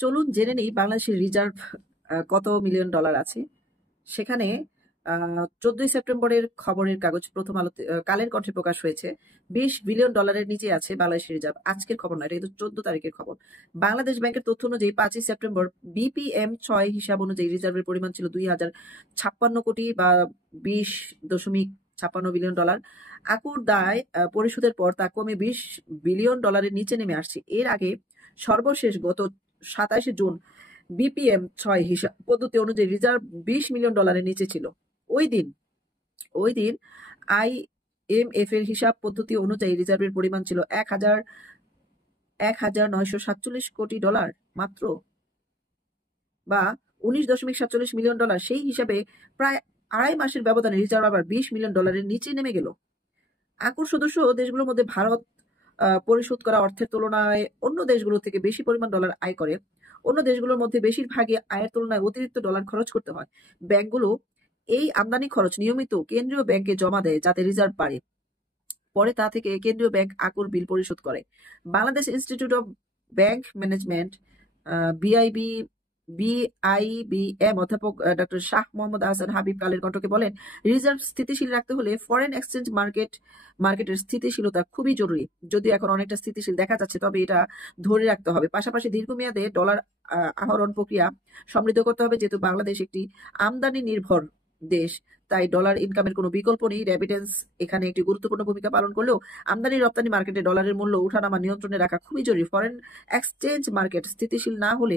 চলুন জেনে নিই বাংলাদেশের রিজার্ভ কত মিলিয়ন ডলার আছে। সেখানে 14ই সেপ্টেম্বরের খবরের কাগজ প্রথম আলোতে কালের কণ্ঠে প্রকাশ হয়েছে 20 বিলিয়ন ডলারের নিচে আছে বাংলাদেশের রিজার্ভ। আজকের খবর না, এটা কিন্তু 14 তারিখের খবর। বাংলাদেশ ব্যাংকের তথ্য অনুযায়ী 5ই সেপ্টেম্বর BPM-6 হিসাব অনুযায়ী রিজার্ভের পরিমাণ ছিল 2056 কোটি বা 20.56 বিলিয়ন ডলার। আকুর দায় পরিশোধের পর তা কমে 20 বিলিয়ন ডলারের নিচে নেমে আসছে। এর আগে সর্বশেষ গত 27 জুন BPM-6 হিসাব পদ্ধতি অনুযায়ী রিজার্ভ 20 মিলিয়ন ডলারের নিচে ছিল। ওই দিন IMF এর হিসাব পদ্ধতি অনুযায়ী রিজার্ভের পরিমাণ ছিল 1,947 কোটি ডলার মাত্র, বা 19.47 মিলিয়ন ডলার। সেই হিসাবে প্রায় 2.5 মাসের ব্যবধানে রিজার্ভ আবার 20 মিলিয়ন ডলারের নিচে নেমে গেল। আকুর সদস্য দেশগুলোর মধ্যে ভারত পরিশোধ করা অর্থের তুলনায় অন্য দেশগুলো থেকে বেশি পরিমাণ ডলার আয় করে। অন্য দেশগুলোর মধ্যে বেশিরভাগই আয়ের তুলনায় অতিরিক্ত ডলার খরচ করতে হয়। ব্যাংকগুলো এই আমদানি খরচ নিয়মিত কেন্দ্রীয় ব্যাংকে জমা দেয় যাতে রিজার্ভ বাড়ে। পরে তা থেকে কেন্দ্রীয় ব্যাংক আকুর বিল পরিশোধ করে। Bangladesh institute of bank management BIBM অধ্যাপক ডক্টর শাহ মোহাম্মদ আহসান হাবিব কালের কণ্ঠকে বলেন, রিজার্ভ স্থিতিশীল রাখতে হলে ফরেন এক্সচেঞ্জ মার্কেটের স্থিতিশীলতা খুবই জরুরি। যদিও এখন অনেকটা স্থিতিশীল দেখা যাচ্ছে, তবে এটা ধরে রাখতে হবে। পাশাপাশি দীর্ঘমেয়াদে ডলার আহরণ প্রক্রিয়া সমৃদ্ধ করতে হবে। যেহেতু বাংলাদেশ একটি আমদানি নির্ভর দেশ, তাই ডলার ইনকামের কোনো বিকল্প নেই। রেমিটেন্স এখানে একটি গুরুত্বপূর্ণ ভূমিকা পালন করলেও আমদানি রপ্তানি মার্কেটে ডলারের মূল্য ওঠানামা নিয়ন্ত্রণে রাখা খুবই জরুরি। ফরেন এক্সচেঞ্জ মার্কেট স্থিতিশীল না হলে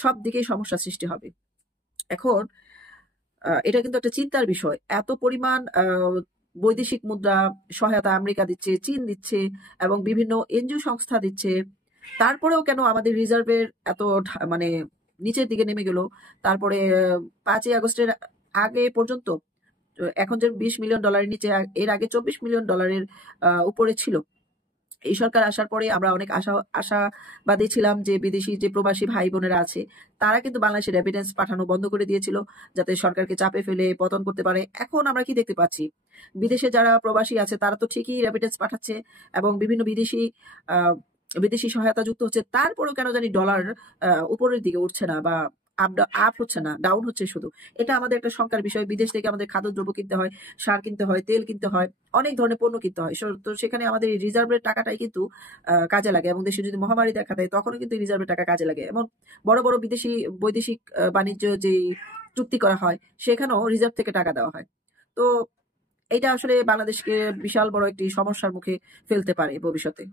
সব দিকেই সমস্যা সৃষ্টি হবে। এখন এটা কিন্তু একটা চিন্তার বিষয়। এত পরিমাণ বৈদেশিক মুদ্রা সহায়তা আমেরিকা দিচ্ছে, চীন দিচ্ছে এবং বিভিন্ন এনজিও সংস্থা দিচ্ছে, তারপরেও কেন আমাদের রিজার্ভের এত মানে নিচের দিকে নেমে গেল? তারপরে 5ই আগস্টের আগে পর্যন্ত এখন যে 20 মিলিয়ন ডলারের নিচে, এর আগে 24 মিলিয়ন ডলারের উপরে ছিল। এই সরকার আসার পরে আমরা অনেক আশাবাদী ছিলাম যে বিদেশি যে প্রবাসী ভাই বোনেরা আছে তারা কিন্তু বাংলাদেশে রেমিটেন্স পাঠানো বন্ধ করে দিয়েছিল, যাতে সরকারকে চাপে ফেলে পতন করতে পারে। এখন আমরা কি দেখতে পাচ্ছি? বিদেশে যারা প্রবাসী আছে তারা তো ঠিকই রেমিটেন্স পাঠাচ্ছে এবং বিভিন্ন বিদেশি সহায়তা যুক্ত হচ্ছে, তারপরেও কেন জানি ডলার উপরের দিকে উঠছে না, বা আপ হচ্ছে না, ডাউন হচ্ছে শুধু। এটা আমাদের একটা শঙ্কার বিষয়। বিদেশ থেকে আমাদের খাদ্যদ্রব্য কিনতে হয়, সার কিনতে হয়, তেল কিনতে হয়, অনেক ধরনের পণ্য কিনতে হয়। তো সেখানে আমাদের এই রিজার্ভের টাকাটাই কিন্তু কাজে লাগে, এবং দেশে যদি মহামারী দেখা দেয় তখনও কিন্তু রিজার্ভের টাকা কাজে লাগে। এমন বড় বড় বৈদেশিক বাণিজ্য যে চুক্তি করা হয় সেখানেও রিজার্ভ থেকে টাকা দেওয়া হয়। তো এটা আসলে বাংলাদেশকে বিশাল বড় একটি সমস্যার মুখে ফেলতে পারে ভবিষ্যতে।